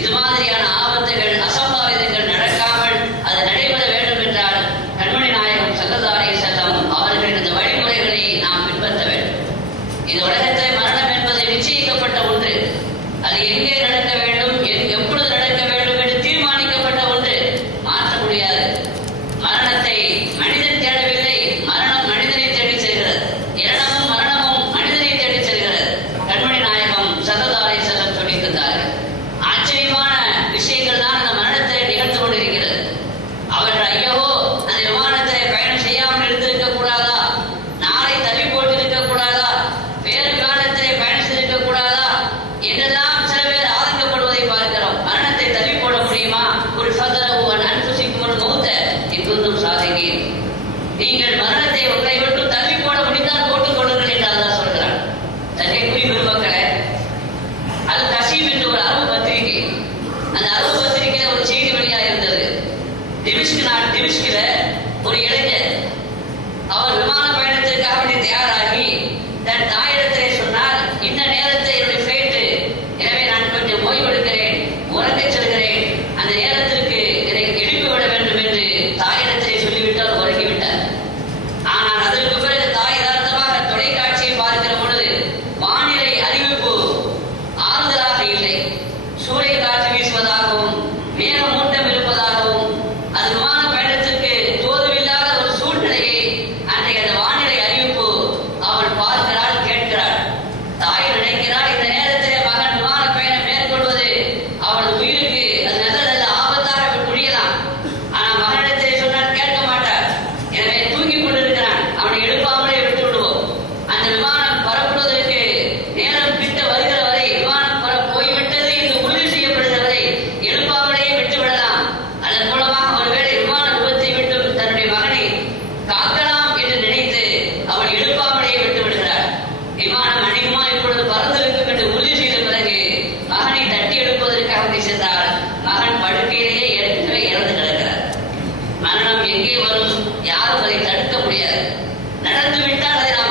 இது மாதிரியான யாரும் அதை தடுக்க முடியாது. நடந்துவிட்டால் அதை நாம்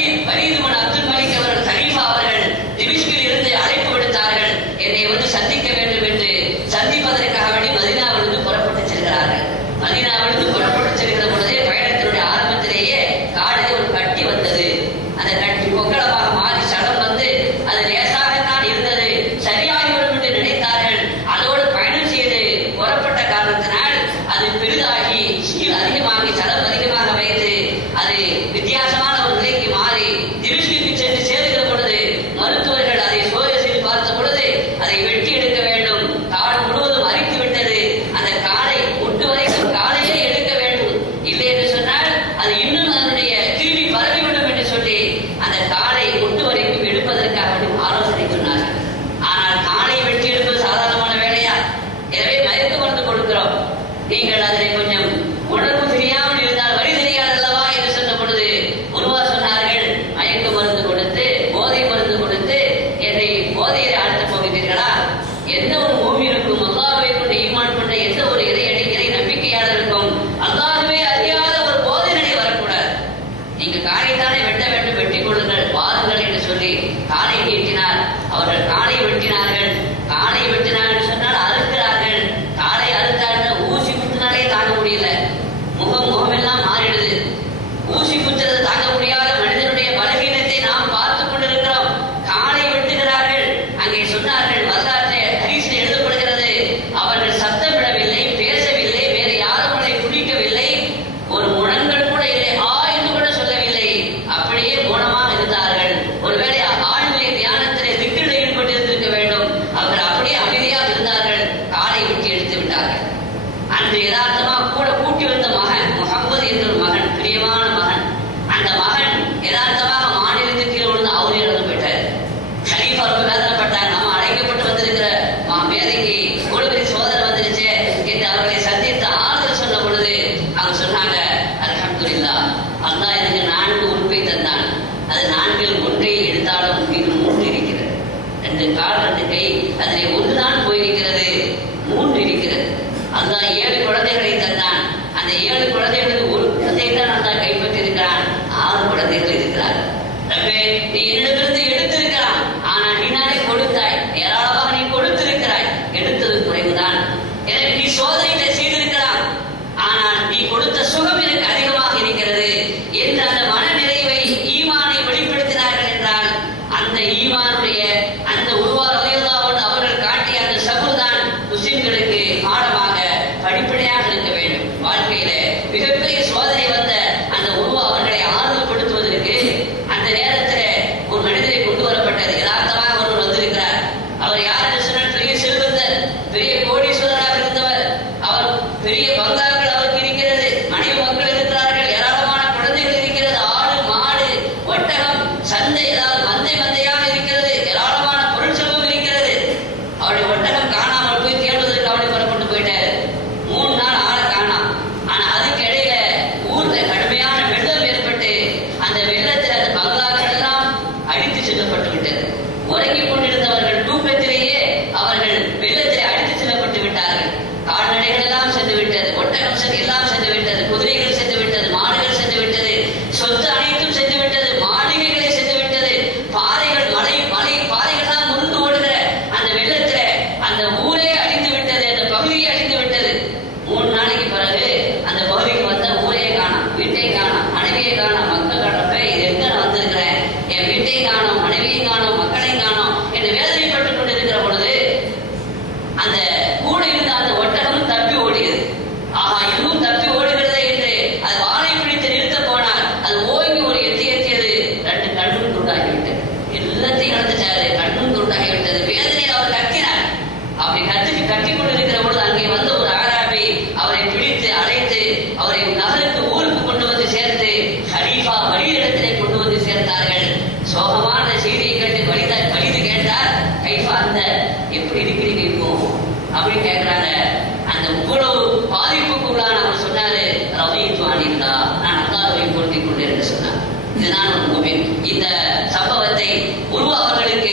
ಖರೀದ್ ಖರೀದ್ ரெண்டு கால் ரெண்டு கை அதிலே இருக்கும் அப்படின்னு கேட்கிறாங்க அந்த இவ்வளவு பாதிப்புக்குள்ளான அவர் சொன்னாரு ரவீத்து ஆனிருந்தா நான் அல்லாஹை பொருந்தி கொண்டேன் என்று சொன்னார். இதுதான் ஒரு இந்த சம்பவத்தை உருவாவர்களுக்கு